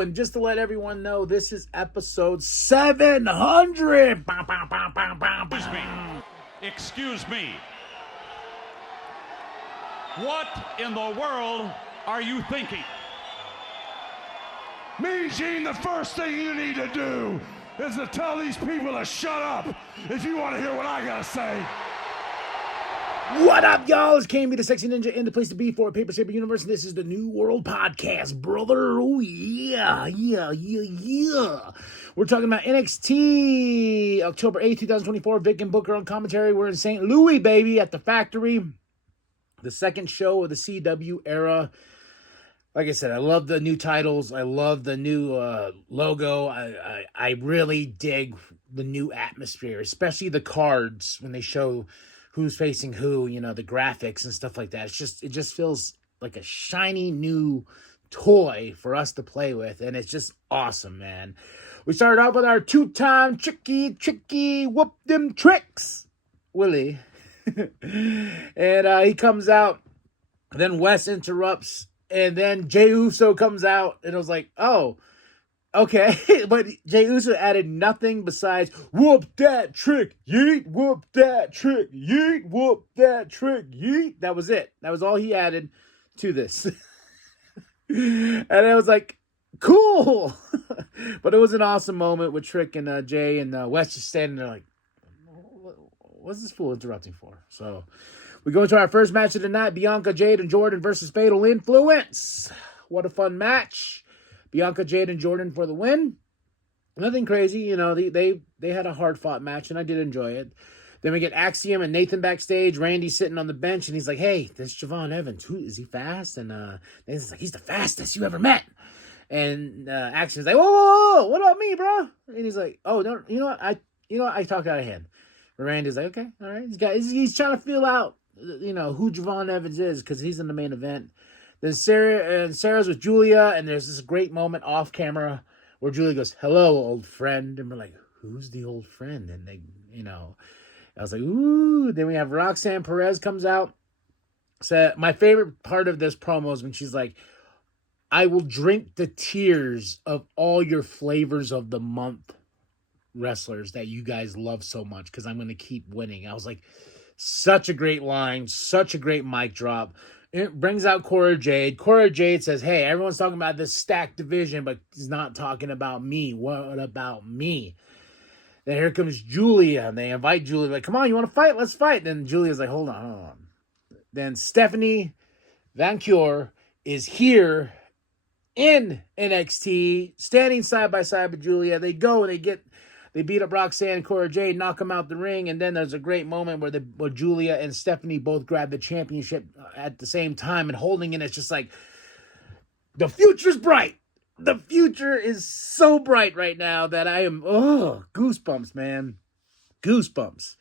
And just to let everyone know, this is episode 700. Excuse me. What in the world are you thinking? Me, Gene, the first thing you need to do is to tell these people to shut up if you want to hear what I gotta say. What up, y'all? It's KMB, the Sexy Ninja, and the place to be for a Paper Saber Universe. And this is the New World Podcast, brother. Oh, yeah. We're talking about NXT, October 8th, 2024. Vic and Booker on commentary. We're in St. Louis, baby, at the factory. The second show of the CW era. Like I said, I love the new titles. I love the new logo. I really dig the new atmosphere, especially the cards when they show who's facing who, you know, the graphics and stuff like that. It just feels like a shiny new toy for us to play with, and it's just awesome, man. We started out with our two-time tricky whoop them tricks, Willie. And he comes out, then Wes interrupts, and then Jey Uso comes out, and I was like, oh, okay. But Jey Uso added nothing besides whoop that trick, yeet, whoop that trick, yeet, whoop that trick, yeet. That was it. That was all he added to this. And I was like, cool. But it was an awesome moment with Trick and Jay and Wes just standing there like, what's this fool interrupting for? So we go into our first match of the night, Bianca, Jade, and Jordan versus Fatal Influence. What a fun match. Bianca, Jade, and Jordan for the win. Nothing crazy, you know, they had a hard-fought match, and I did enjoy it. Then we get Axiom and Nathan backstage. Randy's sitting on the bench, and he's like, hey, this is Javon Evans. Who is he fast? And Nathan's like, he's the fastest you ever met. And Axiom's like, whoa, what about me, bro? And he's like, oh, no, you know what? I talked out of hand. Randy's like, okay, all right. He's trying to feel out, you know, who Javon Evans is because he's in the main event. Then Sarah's with Julia, and there's this great moment off camera where Julia goes, hello, old friend. And we're like, who's the old friend? And they, you know, I was like, ooh. Then we have Roxanne Perez comes out. So my favorite part of this promo is when she's like, I will drink the tears of all your flavors of the month wrestlers that you guys love so much because I'm going to keep winning. I was like, such a great line, such a great mic drop. It brings out Cora Jade. Cora Jade says, hey, everyone's talking about this stacked division, but he's not talking about me. What about me? Then here comes Julia, and they invite Julia, like, come on, you want to fight? Let's fight. Then Julia's like, hold on. Then Stephanie Van Cure is here in NXT, standing side by side with Julia. They go and they beat up Roxanne and Cora Jade, knock them out the ring, and then there's a great moment where Julia and Stephanie both grab the championship at the same time and holding it. It's just like, the future's bright. The future is so bright right now that I am, goosebumps, man. Goosebumps.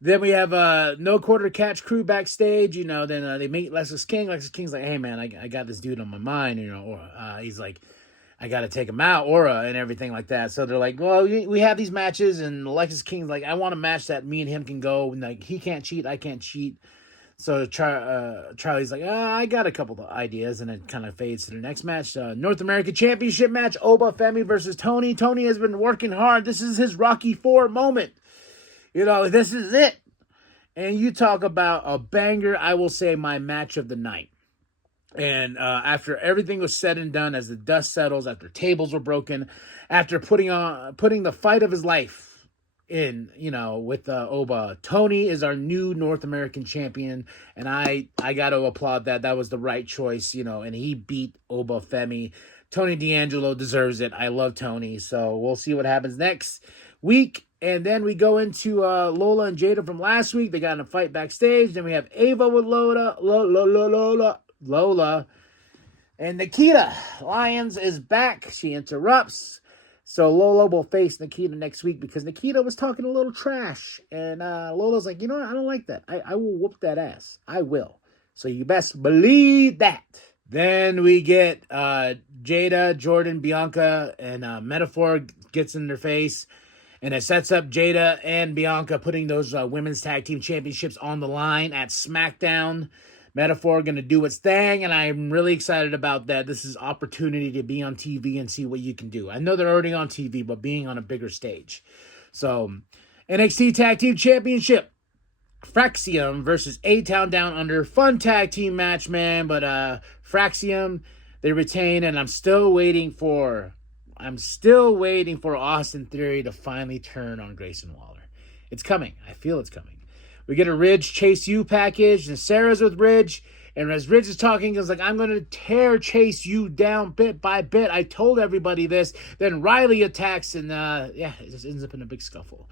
Then we have No Quarter Catch crew backstage, you know, then they meet Lexus King. Lexus King's like, hey, man, I got this dude on my mind, you know, or he's like, I got to take him out, Aura, and everything like that. So they're like, well, we have these matches, and Alexis King's like, I want a match that me and him can go. And like, he can't cheat, I can't cheat. So Charlie's like, I got a couple of ideas, and it kind of fades to the next match. North American Championship match, Oba Femi versus Tony. Tony has been working hard. This is his Rocky IV moment. You know, this is it. And you talk about a banger, I will say my match of the night. And after everything was said and done, as the dust settles, after tables were broken, after putting the fight of his life in, you know, with Oba, Tony is our new North American champion, and I got to applaud that. That was the right choice, you know, and he beat Oba Femi. Tony D'Angelo deserves it. I love Tony, so we'll see what happens next week. And then we go into Lola and Jada from last week. They got in a fight backstage. Then we have Ava with Lola, and Nikita Lyons is back. She interrupts, so Lola will face Nikita next week because Nikita was talking a little trash, and Lola's like, you know what, I don't like that. I will whoop that ass. I will. So you best believe that. Then we get Jada, Jordan, Bianca, and Metaphor gets in their face. And it sets up Jada and Bianca putting those women's tag team championships on the line at SmackDown. Metaphor going to do its thing, and I'm really excited about that. This is opportunity to be on TV and see what you can do. I know they're already on TV, but being on a bigger stage. So, NXT Tag Team Championship. Fraxium versus A-Town Down Under. Fun tag team match, man. But Fraxium, they retain, and I'm still waiting for Austin Theory to finally turn on Grayson Waller. It's coming. I feel it's coming. We get a Ridge Chase U package, and Sarah's with Ridge. And as Ridge is talking, he's like, I'm going to tear Chase U down bit by bit. I told everybody this. Then Riley attacks, and it just ends up in a big scuffle.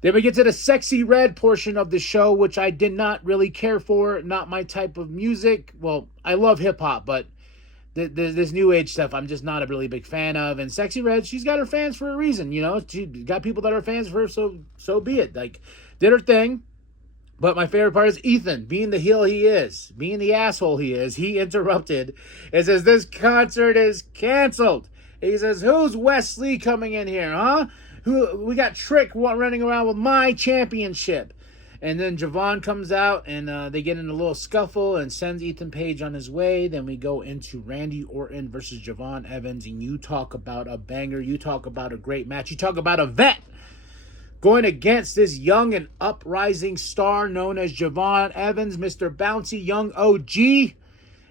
Then we get to the Sexy Red portion of the show, which I did not really care for. Not my type of music. Well, I love hip-hop, but this new age stuff I'm just not a really big fan of. And Sexy Red, she's got her fans for a reason, you know. She got people that are fans for her, so be it. Like, did her thing. But my favorite part is Ethan, being the heel he is, being the asshole he is. He interrupted and says, this concert is canceled. He says, who's Wesley coming in here, huh? We got Trick running around with my championship. And then Javon comes out, and they get in a little scuffle and sends Ethan Page on his way. Then we go into Randy Orton versus Javon Evans, and you talk about a banger. You talk about a great match. You talk about a vet going against this young and uprising star known as Javon Evans, Mr. Bouncy Young OG.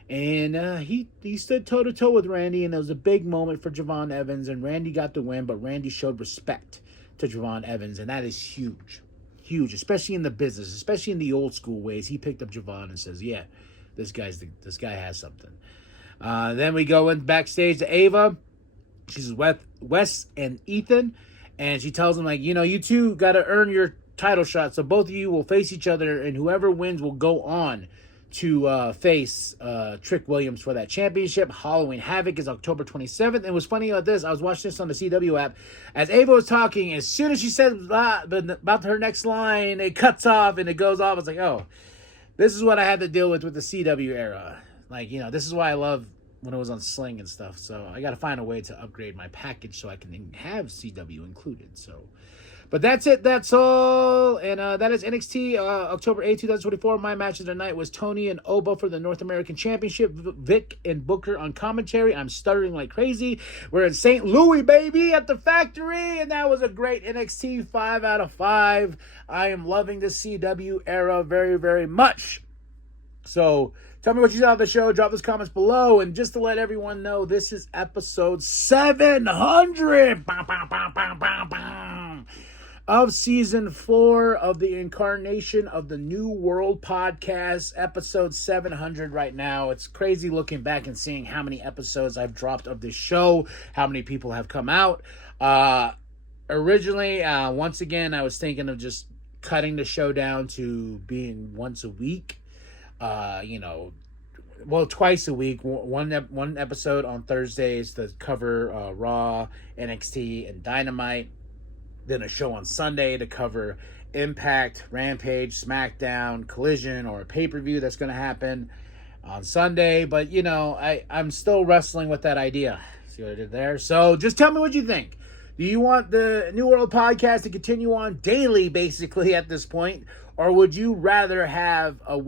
And he stood toe-to-toe with Randy, and it was a big moment for Javon Evans, and Randy got the win, but Randy showed respect to Javon Evans, and that is huge. Huge, especially in the business, especially in the old school ways. He picked up Javon and says, yeah, this guy has something. Then we go in backstage to Ava. She's with Wes and Ethan. And she tells him, like, you know, you two got to earn your title shot. So both of you will face each other, and whoever wins will go on to face Trick Williams for that championship. Halloween Havoc is October 27th. And it was funny about this. I was watching this on the CW app. As Ava was talking, as soon as she said about her next line, it cuts off and it goes off. It's like, oh, this is what I had to deal with the CW era. Like, you know, this is why I love when it was on Sling and stuff. So I got to find a way to upgrade my package so I can have CW included. So, but that's it. That's all. And that is NXT October 8, 2024. My match of the night was Tony and Oba for the North American Championship. Vic and Booker on commentary. I'm stuttering like crazy. We're in St. Louis, baby, at the factory. And that was a great NXT 5 out of 5. I am loving the CW era very, very much. So tell me what you thought of the show. Drop those comments below. And just to let everyone know, this is episode 700 of season 4 of the incarnation of the New World podcast. Episode 700 right now. It's crazy looking back and seeing how many episodes I've dropped of this show, how many people have come out. Originally, once again, I was thinking of just cutting the show down to being once a week. Twice a week. One episode on Thursdays to cover Raw, NXT, and Dynamite. Then a show on Sunday to cover Impact, Rampage, SmackDown, Collision, or a pay-per-view that's going to happen on Sunday. But, you know, I'm still wrestling with that idea. See what I did there? So just tell me what you think. Do you want the New World podcast to continue on daily, basically, at this point? Or would you rather have a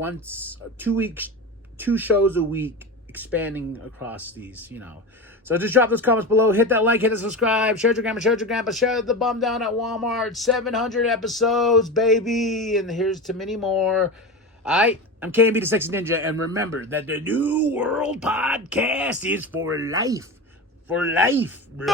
2 shows a week expanding across these, you know? So just drop those comments below. Hit that like, hit the subscribe. Share your grandma, share the bum down at Walmart. 700 episodes, baby. And here's to many more. I'm KB the Sexy Ninja. And remember that the New World podcast is for life. For life, bro.